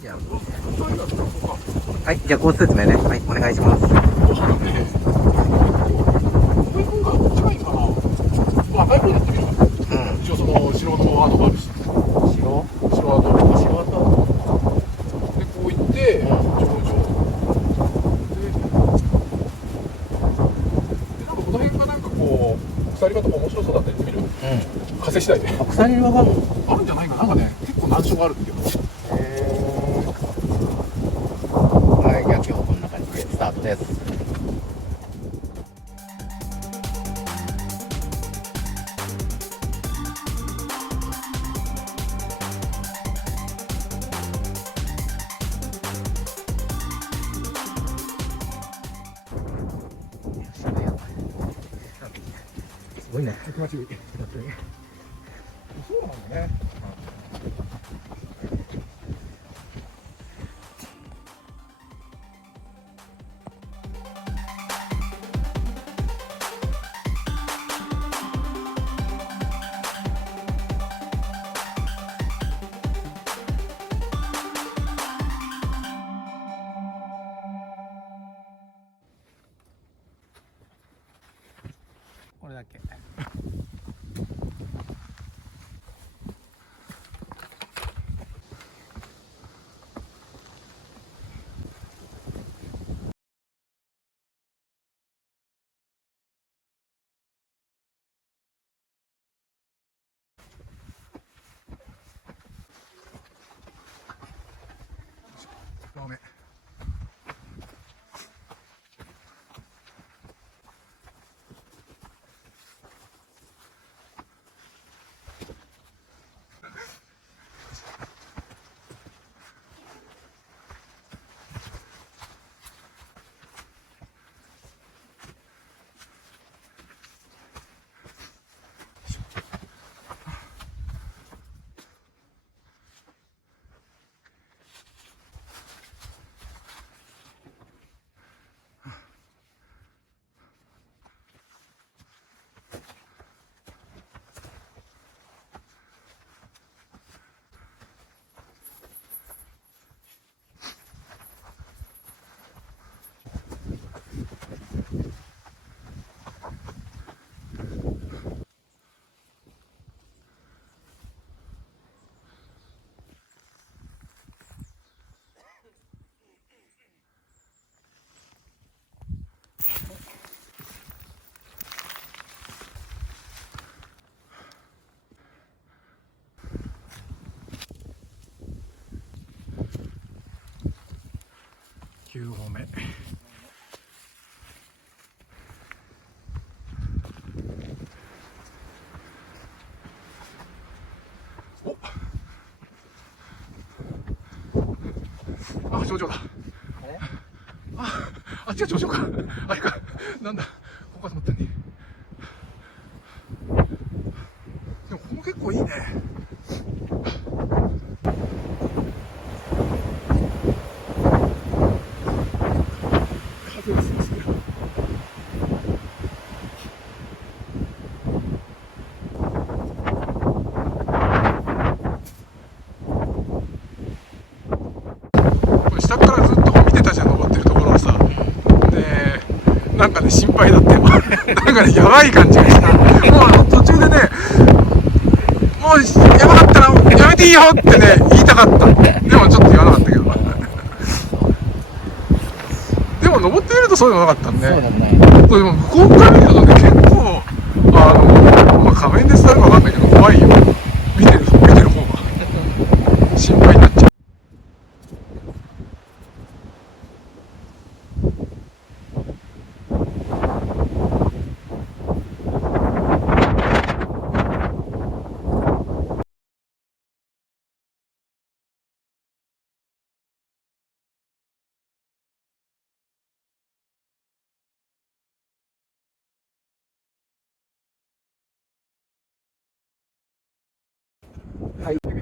じゃあ、はい、じゃあ交通説明ね。はい、お願いします。近いかな。まあ、赤い方でやってみるか。一応その城の跡があるし。城跡。で、こう行って、頂上。で、なんかこの辺がなんかこう、鎖場とか面白そうだったりってみる。風次第で。鎖場があるの？あるんじゃないかな。なんかね、結構難所があるっていうの。はい、じゃあ今日はこんな感じでスタートです。すごいね。気持ちいい。そうなんだね。これだけ。ラーメン。9合目。お、あ、頂上だ。あっちが頂上か。あれか。なんだ。ここかと思ったのに。でもここも結構いいね。風がすごすぎる。これ下からずっと見てたじゃん、登ってるところをさ。で、なんかね、心配だったよ。なんかね、やばい感じがした。もう途中でね、もうやばかったらやめていいよってね、言いたかった。でもちょっと言わなかったけど。でも登ってみるとそうでもなかったんで。そうだね。でも向こうから見るとね、結構、まあ仮面で伝わるかわかんないけど、怖いよ。見てる方が。心配になっちゃう。はい。